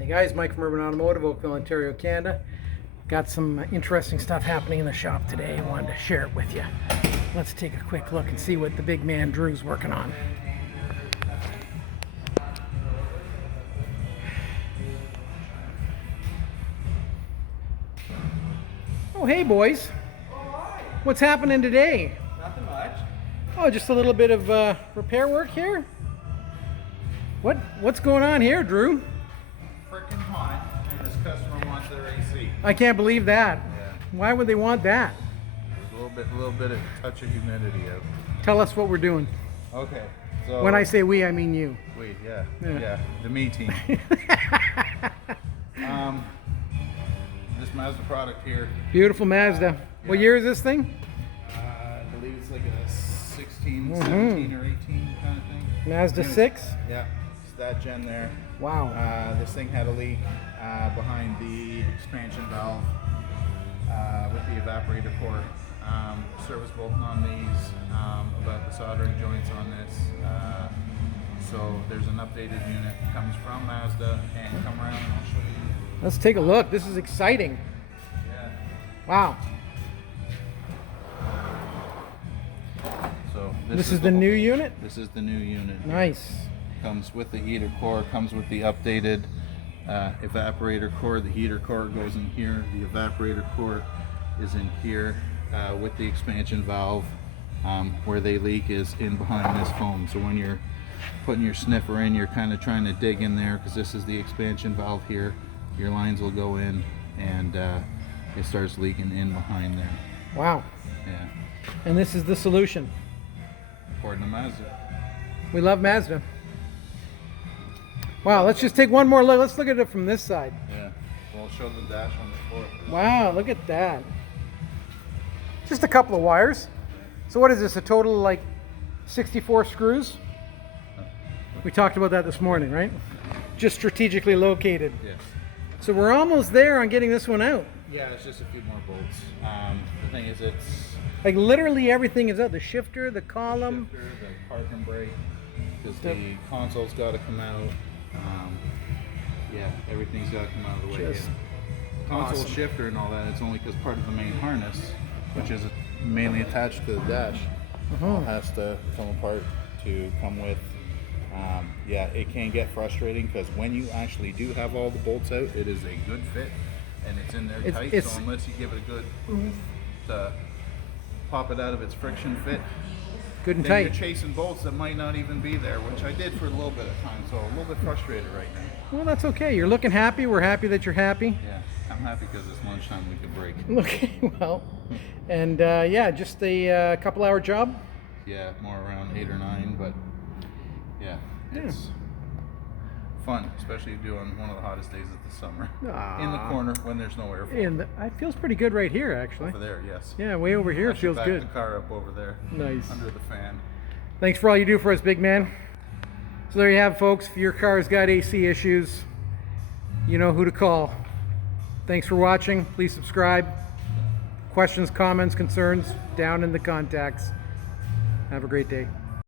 Hey guys, Mike from Urban Automotive, Oakville, Ontario, Canada. Got some interesting stuff happening in the shop today. I wanted to share it with you. Let's take a quick look and see what the big man Drew's working on. Oh, hey boys. What's happening today? Nothing much. Oh, just a little bit of repair work here. What's going on here, Drew? Freaking hot, and this customer wants their AC. I can't believe that. Yeah. Why would they want that? There's a little bit of touch of humidity out. Tell us what we're doing. Okay. So When I say we, I mean you. we, Yeah. yeah, the me team. This Mazda product here. Beautiful Mazda. What Yeah. year is this thing? I believe it's like a 16, 17 or 18 kind of thing. Mazda Anyways, 6? Yeah, it's that gen there. Wow. This thing had a leak behind the expansion valve with the evaporator core. Service bolting on these, about the soldering joints on this. So there's an updated unit comes from Mazda, and come around and I'll show you. Let's take a look. This is exciting. Yeah. Wow. So This is the new unit? This is the new unit. Nice. Comes with the heater core, comes with the updated evaporator core. The heater core goes in here. The evaporator core is in here with the expansion valve. Where they leak is in behind this foam. So when you're putting your sniffer in, you're kind of trying to dig in there because this is the expansion valve here. Your lines will go in and it starts leaking in behind there. Wow. Yeah, And this is the solution. according to Mazda. We love Mazda. Wow, let's just take one more look. Let's look at it from this side. Yeah, we'll show the dash on the floor. Wow, look at that. Just a couple of wires. So what is this, a total of like 64 screws? We talked about that this morning, right? Just strategically located. Yes. So we're almost there on getting this one out. Yeah, it's just a few more bolts. The thing is, it's Like literally everything is out. The shifter, the column. shifter, the parking brake, because the console's got to come out. Yeah, everything's got to come out of the way. Just Console awesome. shifter and all that, it's only because part of the main harness, which is mainly attached to the dash, has to come apart to come with. Yeah, it can get frustrating because when you actually do have all the bolts out, it is a good fit and it's in there tight. it's- So unless you give it a good oomph to pop it out of its friction fit, Good and then you're tight. chasing bolts that might not even be there, which I did for a little bit of time. So a little bit frustrated right now. Well, that's okay. You're looking happy. We're happy that you're happy. Yeah, I'm happy because it's lunchtime. We can break. Okay, well, and yeah, just a couple hour job. Yeah, more around 8 or 9, but yeah, it's fun, especially doing one of the hottest days of the summer. In the corner when there's no airflow. And it feels pretty good right here, actually. Over there, yes. Yeah, way over here I it should feels back good. the car up over there. Nice. Under the fan. Thanks for all you do for us, big man. So there you have, folks. If your car's got AC issues, you know who to call. Thanks for watching. Please subscribe. Questions, comments, concerns, down in the contacts. Have a great day.